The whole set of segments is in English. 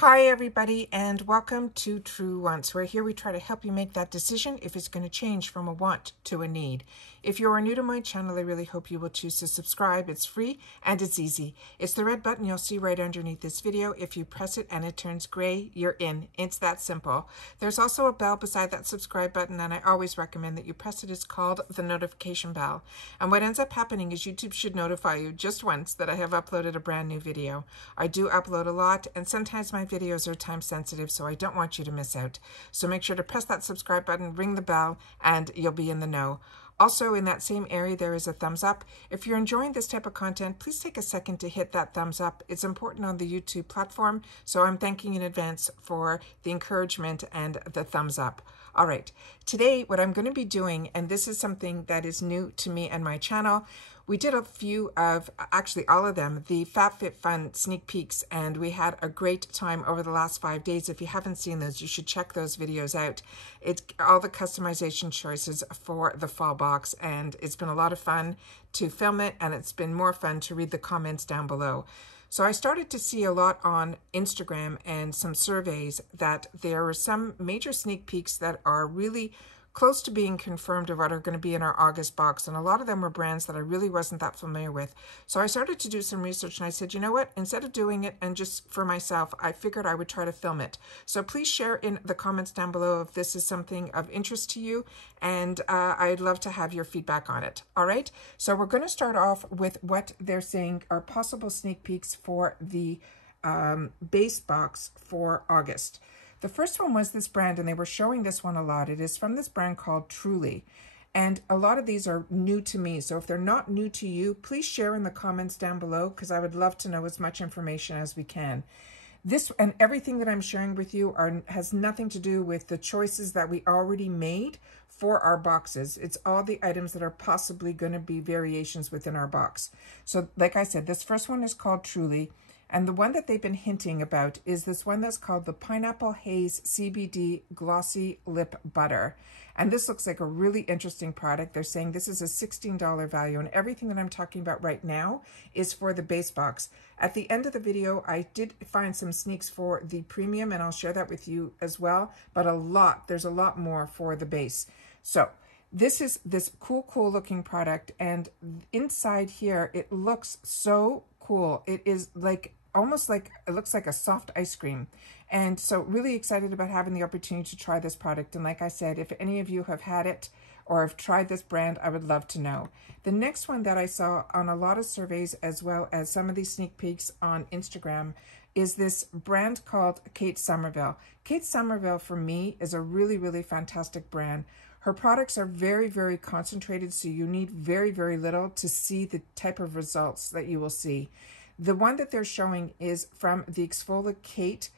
Hi everybody, and welcome to True Wants, where here we try to help you make that decision if it's going to change from a want to a need. If you are new to my channel, I really hope you will choose to subscribe. It's free and it's easy. It's the red button you'll see right underneath this video. If you press it and it turns gray, you're in. It's that simple. There's also a bell beside that subscribe button, and I always recommend that you press it. It's called the notification bell. And what ends up happening is YouTube should notify you just once that I have uploaded a brand new video. I do upload a lot, and sometimes my videos are time sensitive, so I don't want you to miss out. So make sure to press that subscribe button, ring the bell, and you'll be in the know. Also, in that same area, there is a thumbs up. If you're enjoying this type of content, please take a second to hit that thumbs up. It's important on the YouTube platform, so I'm thanking in advance for the encouragement and the thumbs up. All right, today what I'm going to be doing, and this is something that is new to me and my channel, we did a few of, actually all of them, the FabFitFun sneak peeks, and we had a great time over the last 5 days. If you haven't seen those, you should check those videos out. It's all the customization choices for the fall box, and it's been a lot of fun to film it, and it's been more fun to read the comments down below. So I started to see a lot on Instagram and some surveys that there are some major sneak peeks that are really close to being confirmed of what are going to be in our August box. And a lot of them were brands that I really wasn't that familiar with. So I started to do some research, and I said, you know what, instead of doing it and just for myself, I figured I would try to film it. So please share in the comments down below if this is something of interest to you, and I'd love to have your feedback on it. All right, so we're going to start off with what they're saying are possible sneak peeks for the base box for August. The first one was this brand, and they were showing this one a lot. It is from this brand called Truly. And a lot of these are new to me. So if they're not new to you, please share in the comments down below, because I would love to know as much information as we can. This and everything that I'm sharing with you has nothing to do with the choices that we already made for our boxes. It's all the items that are possibly going to be variations within our box. So like I said, this first one is called Truly. And the one that they've been hinting about is this one that's called the Pineapple Haze CBD Glossy Lip Butter. And this looks like a really interesting product. They're saying this is a $16 value, and everything that I'm talking about right now is for the base box. At the end of the video, I did find some sneaks for the premium, and I'll share that with you as well. But there's a lot more for the base. So this is this cool looking product, and inside here, it looks so cool. It is like almost like, it looks like a soft ice cream. And so really excited about having the opportunity to try this product. And like I said, if any of you have had it or have tried this brand, I would love to know. The next one that I saw on a lot of surveys, as well as some of these sneak peeks on Instagram, is this brand called Kate Somerville. Kate Somerville, for me, is a really fantastic brand. Her products are very concentrated, so you need very little to see the type of results that you will see. The one that they're showing is from the Exfoliate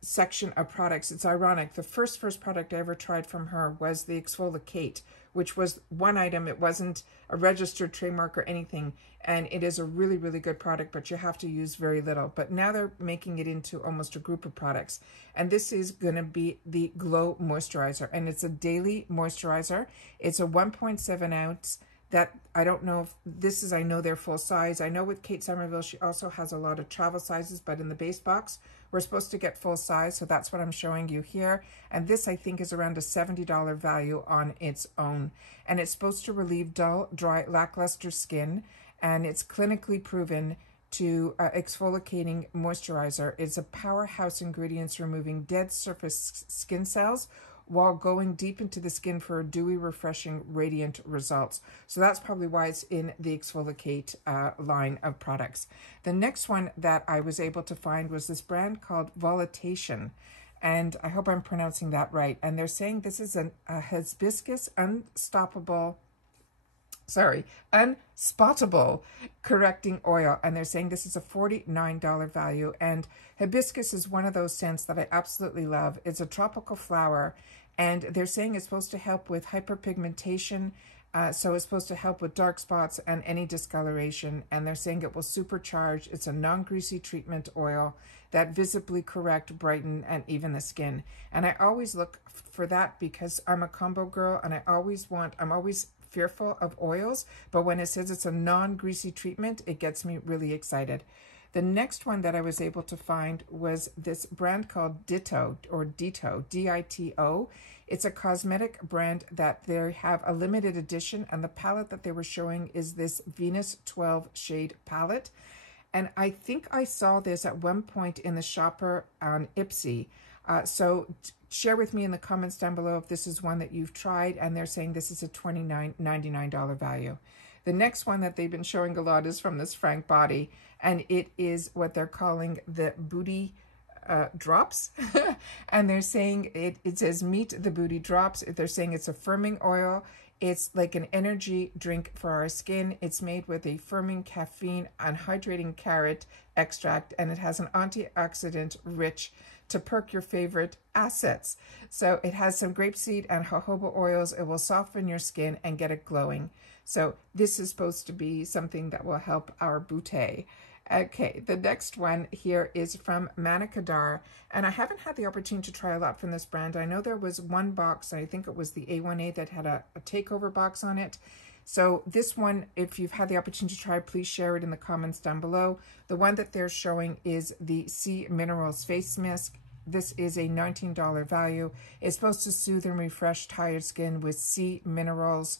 section of products. It's ironic. The first product I ever tried from her was the Exfoliate, which was one item. It wasn't a registered trademark or anything, and it is a really good product, but you have to use very little. But now they're making it into almost a group of products, and this is going to be the Glow Moisturizer, and it's a daily moisturizer. It's a 1.7 ounce. That I don't know if this is, I know they're full size. I know with Kate Somerville, she also has a lot of travel sizes, but in the base box, we're supposed to get full size. So that's what I'm showing you here. And this, I think, is around a $70 value on its own. And it's supposed to relieve dull, dry, lackluster skin. And it's clinically proven to exfoliating moisturizer. It's a powerhouse ingredients removing dead surface skin cells while going deep into the skin for dewy, refreshing, radiant results. So that's probably why it's in the Exfoliate line of products. The next one that I was able to find was this brand called Volation, and I hope I'm pronouncing that right. And they're saying this is a hibiscus unspottable correcting oil, and they're saying this is a $49 value. And hibiscus is one of those scents that I absolutely love. It's a tropical flower, and they're saying it's supposed to help with hyperpigmentation, so it's supposed to help with dark spots and any discoloration, and they're saying it will supercharge. It's a non-greasy treatment oil that visibly correct, brighten, and even the skin. And I always look for that because I'm a combo girl, and I'm always fearful of oils, but when it says it's a non-greasy treatment, it gets me really excited. The next one that I was able to find was this brand called Ditto, or Dito, D-I-T-O. It's a cosmetic brand that they have a limited edition, and the palette that they were showing is this Venus 12 shade palette. And I think I saw this at one point in the shopper on Ipsy. So share with me in the comments down below if this is one that you've tried, and they're saying this is a $99 value. The next one that they've been showing a lot is from this Frank Body, and it is what they're calling the Booty Drops. And they're saying it says meet the Booty Drops. They're saying it's a firming oil. It's like an energy drink for our skin. It's made with a firming caffeine and hydrating carrot extract, and it has an antioxidant rich to perk your favorite assets. So it has some grapeseed and jojoba oils. It will soften your skin and get it glowing. So this is supposed to be something that will help our booty. Okay, the next one here is from Manicadar, and I haven't had the opportunity to try a lot from this brand. I know there was one box, I think it was the A1A, that had a takeover box on it. So this one, if you've had the opportunity to try, please share it in the comments down below. The one that they're showing is the Sea Minerals Face Mist. This is a $19 value. It's supposed to soothe and refresh tired skin with sea minerals.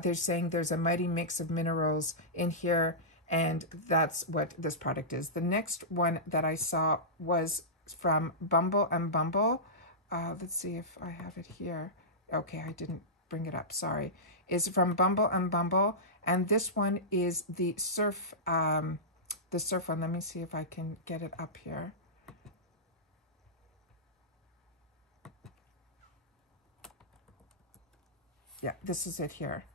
They're saying there's a mighty mix of minerals in here, and that's what this product is. The next one that I saw was from Bumble and Bumble. Let's see if I have it here. Okay, I didn't bring it up, sorry. Is from Bumble and Bumble, and this one is the surf one. Let me see if I can get it up here. Yeah, this is it here.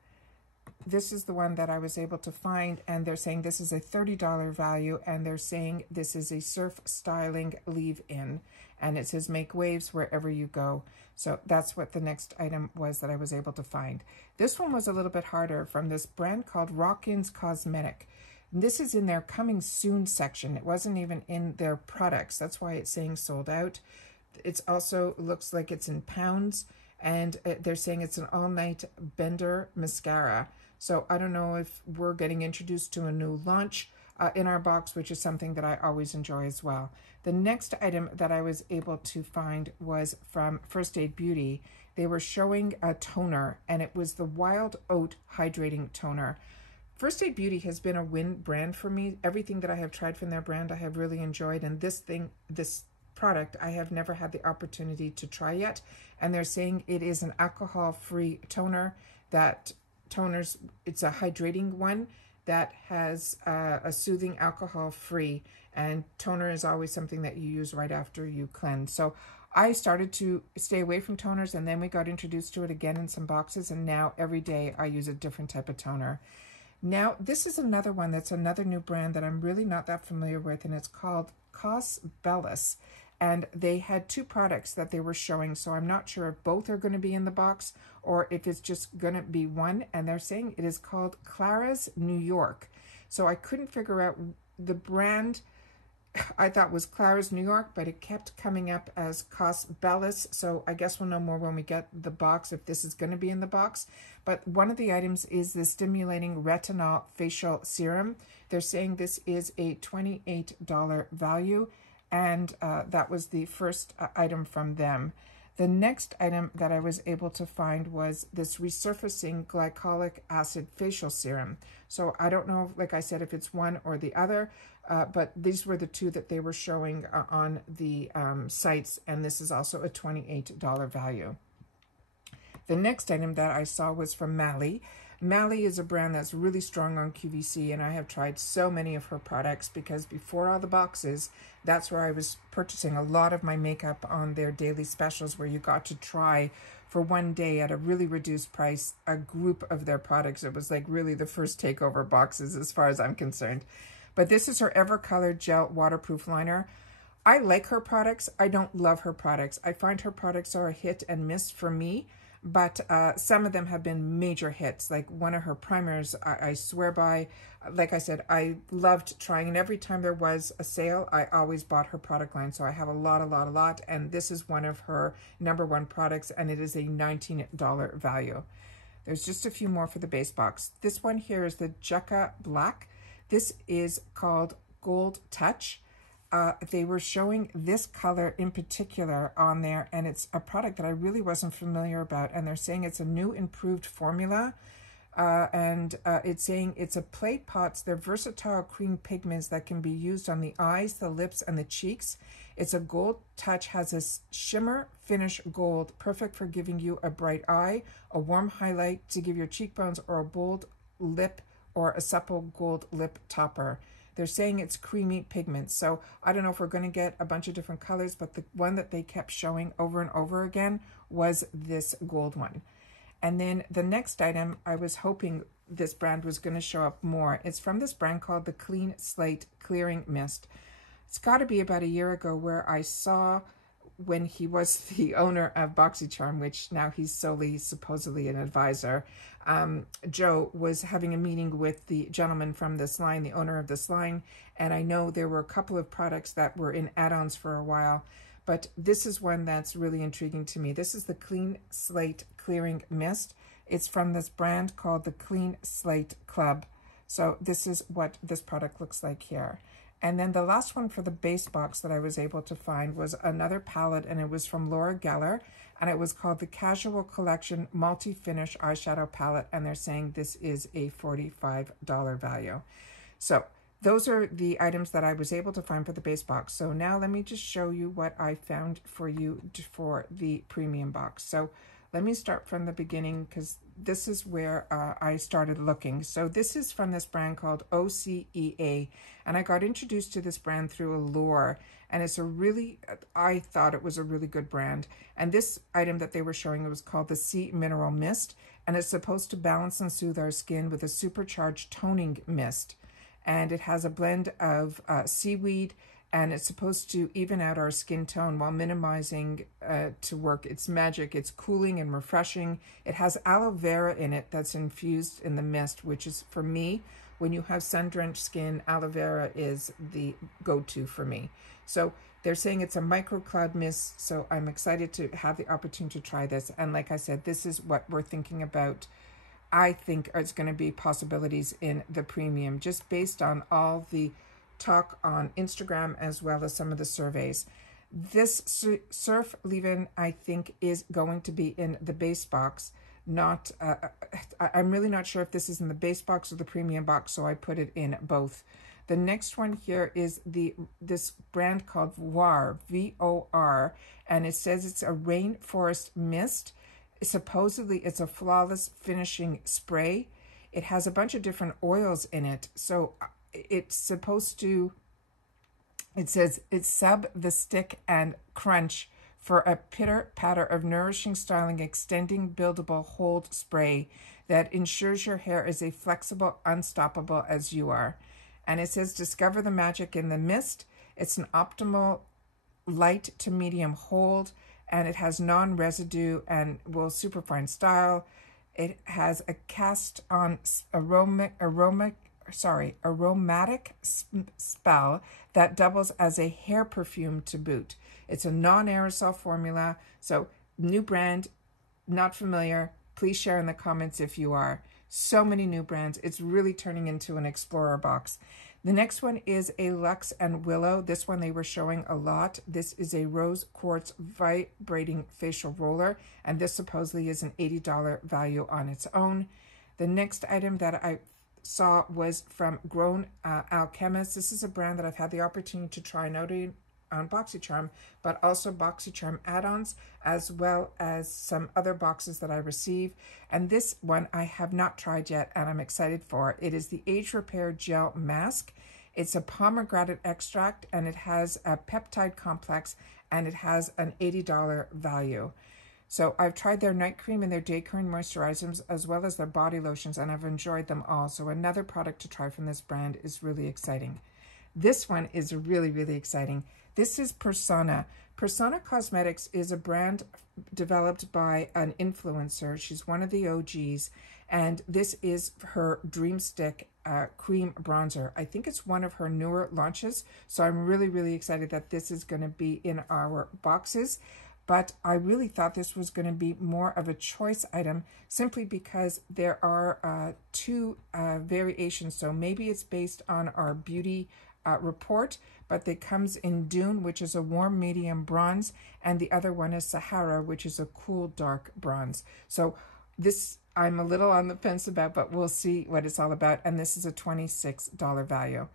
This is the one that I was able to find, and they're saying this is a $30 value, and they're saying this is a surf styling leave-in, and it says make waves wherever you go. So that's what the next item was that I was able to find. This one was a little bit harder, from this brand called Rockin Cosmetic. This is in their coming soon section. It wasn't even in their products. That's why it's saying sold out. It also looks like it's in pounds, and they're saying it's an all-night bender mascara. So I don't know if we're getting introduced to a new launch in our box, which is something that I always enjoy as well. The next item that I was able to find was from First Aid Beauty. They were showing a toner, and it was the Wild Oat Hydrating Toner. First Aid Beauty has been a win brand for me. Everything that I have tried from their brand I have really enjoyed, and this product I have never had the opportunity to try yet. And they're saying it is an alcohol-free toner that toners, it's a hydrating one that has a soothing alcohol-free, and toner is always something that you use right after you cleanse. So I started to stay away from toners, and then we got introduced to it again in some boxes, and now every day I use a different type of toner. Now, this is another one that's another new brand that I'm really not that familiar with, and it's called Cosmetic. And they had two products that they were showing, so I'm not sure if both are going to be in the box or if it's just going to be one. And they're saying it is called Clara's New York. So I couldn't figure out the brand. I thought was Clara's New York, but it kept coming up as Cosmetic. So I guess we'll know more when we get the box if this is going to be in the box. But one of the items is the Stimulating Retinol Facial Serum. They're saying this is a $28 value. And that was the first item from them. The next item that I was able to find was this Resurfacing Glycolic Acid Facial Serum. So I don't know, like I said, if it's one or the other, but these were the two that they were showing on the sites, and this is also a $28 value. The next item that I saw was from Mally. Mally is a brand that's really strong on QVC, and I have tried so many of her products because before all the boxes, that's where I was purchasing a lot of my makeup on their daily specials, where you got to try for one day at a really reduced price a group of their products. It was like really the first takeover boxes as far as I'm concerned. But this is her Evercolor Gel Waterproof Liner. I like her products. I don't love her products. I find her products are a hit and miss for me. But some of them have been major hits. Like one of her primers, I swear by. Like I said, I loved trying, and every time there was a sale, I always bought her product line. So I have a lot, and this is one of her #1 products, and it is a $19 value. There's just a few more for the base box. This one here is the Jucca Black. This is called Gold Touch. They were showing this color in particular on there, and it's a product that I really wasn't familiar about, and they're saying it's a new improved formula. It's saying it's a plate pots. They're versatile cream pigments that can be used on the eyes, the lips, and the cheeks. It's a gold touch, has a shimmer finish gold, perfect for giving you a bright eye, a warm highlight to give your cheekbones, or a bold lip, or a supple gold lip topper. They're saying it's creamy pigment. So I don't know if we're going to get a bunch of different colors, but the one that they kept showing over and over again was this gold one. And then the next item, I was hoping this brand was going to show up more. It's from this brand called the Clean Slate Clearing Mist. It's got to be about a year ago where I saw, when he was the owner of Boxycharm, which now he's solely supposedly an advisor, Joe was having a meeting with the gentleman from this line, the owner of this line, and I know there were a couple of products that were in add-ons for a while, but this is one that's really intriguing to me. This is the Clean Slate Clearing Mist. It's from this brand called the Clean Slate Club. So this is what this product looks like here. And then the last one for the base box that I was able to find was another palette, and it was from Laura Geller, and it was called the Casual Collection Multi-Finish Eyeshadow Palette, and they're saying this is a $45 value. So those are the items that I was able to find for the base box. So now let me just show you what I found for you for the premium box. So let me start from the beginning, because this is where I started looking. So this is from this brand called Ocea, and I got introduced to this brand through Allure, and it's a really, I thought it was a really good brand. And this item that they were showing, it was called the Sea Mineral Mist, and it's supposed to balance and soothe our skin with a supercharged toning mist. And it has a blend of seaweed, and it's supposed to even out our skin tone while minimizing to work its magic. It's cooling and refreshing. It has aloe vera in it that's infused in the mist, which is, for me, when you have sun-drenched skin, aloe vera is the go-to for me. So they're saying it's a microcloud mist, so I'm excited to have the opportunity to try this. And like I said, this is what we're thinking about. I think it's going to be possibilities in the premium, just based on all the talk on Instagram as well as some of the surveys. This Surf Leave-In, I think, is going to be in the base box. Not, I'm really not sure if this is in the base box or the premium box, so I put it in both. The next one here is this brand called Vavre, V-O-R, and it says it's a rainforest mist. Supposedly, it's a flawless finishing spray. It has a bunch of different oils in it, so it's supposed to, it says it's sub the stick and crunch for a pitter-patter of nourishing, styling, extending, buildable hold spray that ensures your hair is as flexible, unstoppable as you are. And it says discover the magic in the mist. It's an optimal light to medium hold, and it has non-residue and will superfine style. It has a cast-on aromatic spell that doubles as a hair perfume to boot. It's a non-aerosol formula. So new brand, not familiar, please share in the comments if you are. So many new brands. It's really turning into an explorer box. The next one is a Luxe and Willow. This one they were showing a lot. This is a rose quartz vibrating facial roller, and this supposedly is an $80 value on its own. The next item that I saw was from Grown Alchemist. This is a brand that I've had the opportunity to try not only on Boxycharm, but also Boxycharm add-ons, as well as some other boxes that I receive. And this one I have not tried yet, and I'm excited for. It is the Age Repair Gel Mask. It's a pomegranate extract, and it has a peptide complex, and it has an $80 value. So I've tried their night cream and their day cream moisturizers, as well as their body lotions, and I've enjoyed them all. So another product to try from this brand is really exciting. This one is really, really exciting. This is Persona. Persona Cosmetics is a brand developed by an influencer. She's one of the OGs, and this is her Dream Stick cream bronzer. I think it's one of her newer launches, so I'm really, really excited that this is going to be in our boxes. But I really thought this was going to be more of a choice item, simply because there are two variations. So maybe it's based on our beauty report, but it comes in Dune, which is a warm medium bronze, and the other one is Sahara, which is a cool dark bronze. So this I'm a little on the fence about, but we'll see what it's all about. And this is a $26 value.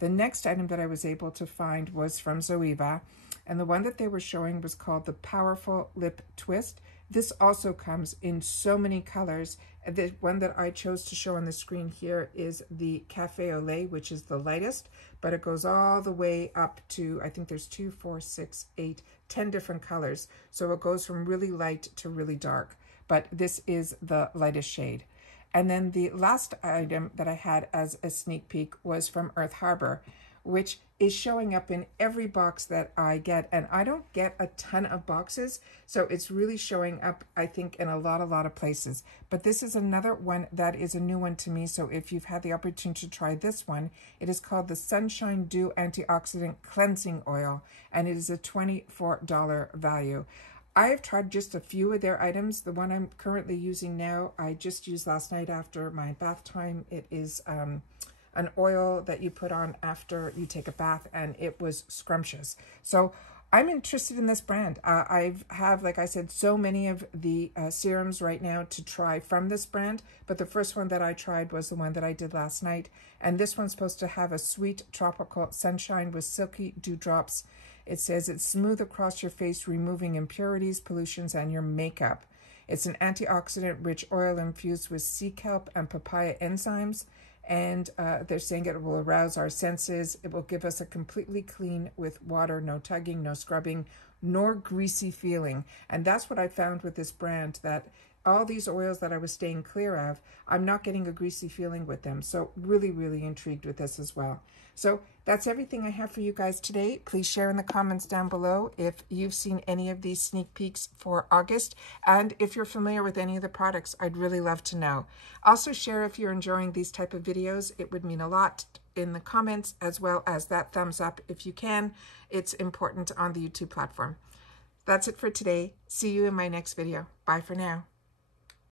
The next item that I was able to find was from Zoeva, and the one that they were showing was called the Powerful Lip Twist. This also comes in so many colors. The one that I chose to show on the screen here is the Cafe au Lait, which is the lightest, but it goes all the way up to, I think there's 2, 4, 6, 8, 10 different colors. So it goes from really light to really dark, but this is the lightest shade. And then the last item that I had as a sneak peek was from Earth Harbor, which is showing up in every box that I get. And I don't get a ton of boxes, so it's really showing up, I think, in a lot of places. But this is another one that is a new one to me. So if you've had the opportunity to try this one, it is called the Sunshine Dew Antioxidant Cleansing Oil, and it is a $24 value. I have tried just a few of their items. The one I'm currently using now, I just used last night after my bath time. It is an oil that you put on after you take a bath, and it was scrumptious. So I'm interested in this brand. I have, like I said, so many of the serums right now to try from this brand, but the first one that I tried was the one that I did last night. And this one's supposed to have a sweet tropical sunshine with silky dewdrops. It says it's smooth across your face, removing impurities, pollutions, and your makeup. It's an antioxidant-rich oil infused with sea kelp and papaya enzymes. And they're saying it will arouse our senses. It will give us a completely clean with water, no tugging, no scrubbing, nor greasy feeling. And that's what I found with this brand, that all these oils that I was staying clear of, I'm not getting a greasy feeling with them. So really intrigued with this as well. So that's everything I have for you guys today. Please share in the comments down below if you've seen any of these sneak peeks for August. And if you're familiar with any of the products, I'd really love to know. Also share if you're enjoying these type of videos. It would mean a lot in the comments, as well as that thumbs up if you can. It's important on the YouTube platform. That's it for today. See you in my next video. Bye for now.